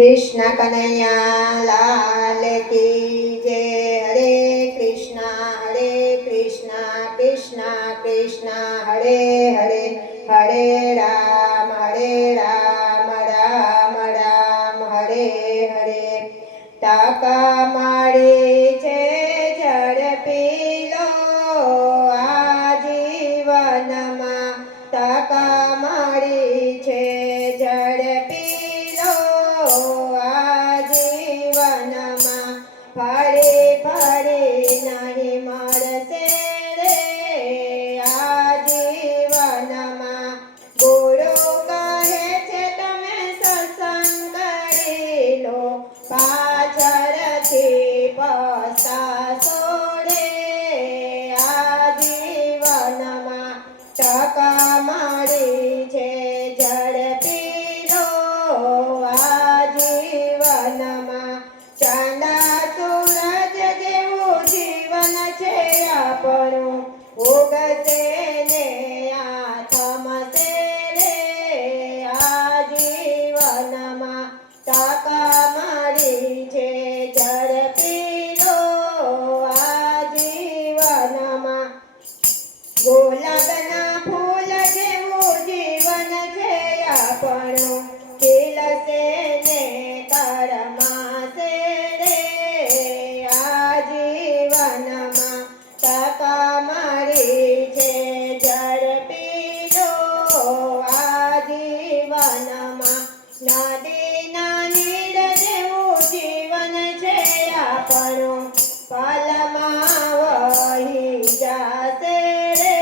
कृष्ण कन्हैया लाल की जय। हरे कृष्णा कृष्णा कृष्णा हरे हरे, हरे राम राम राम हरे हरे। टाका मारी छे झड़पी लो आजीवनमा, टाका मारी छे झड़पी लो आजीवनमा। फरी फरी नहीं मरते रे आजीवनमा। गुरु कहे छे तमे सत्संग करी लो, पाछळथी पछताशो रे आजीवनमा। टका मारी छे झड़पी लो आजीवनमा। चांदा सूरज जेवुं जीवन छे आपणुं, उगसे ने आ थमसे रे आजीवनमा। टाका मारी छे झड़पी लो आजीवनमा। गुलाबना फूल जेवुं जीवन छे आपणुं, खिलसे ने करमासे रे आजीवनमा। टाका मारी छे झड़पी लो आजीवनमा। नदीना नीर जेवुं जीवन छे आपणुं, पलमां वही जाशे रे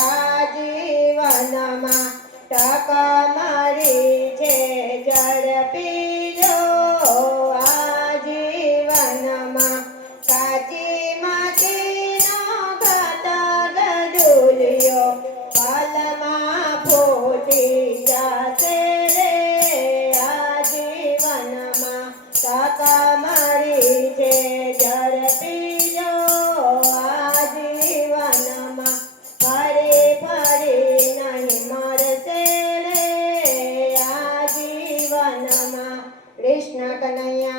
आजीवनमा। टाका मारी छे झड़पी लो आजीवनमा। काची माटीनो घातक झूलियो, पलमां फूटी जाशे रे आजीवनमा। टाका मारी छे झड़पी लो आजीवनमा। फरी फरी नहीं मरशे रे आजीवनमा। कृष्ण कन्हैया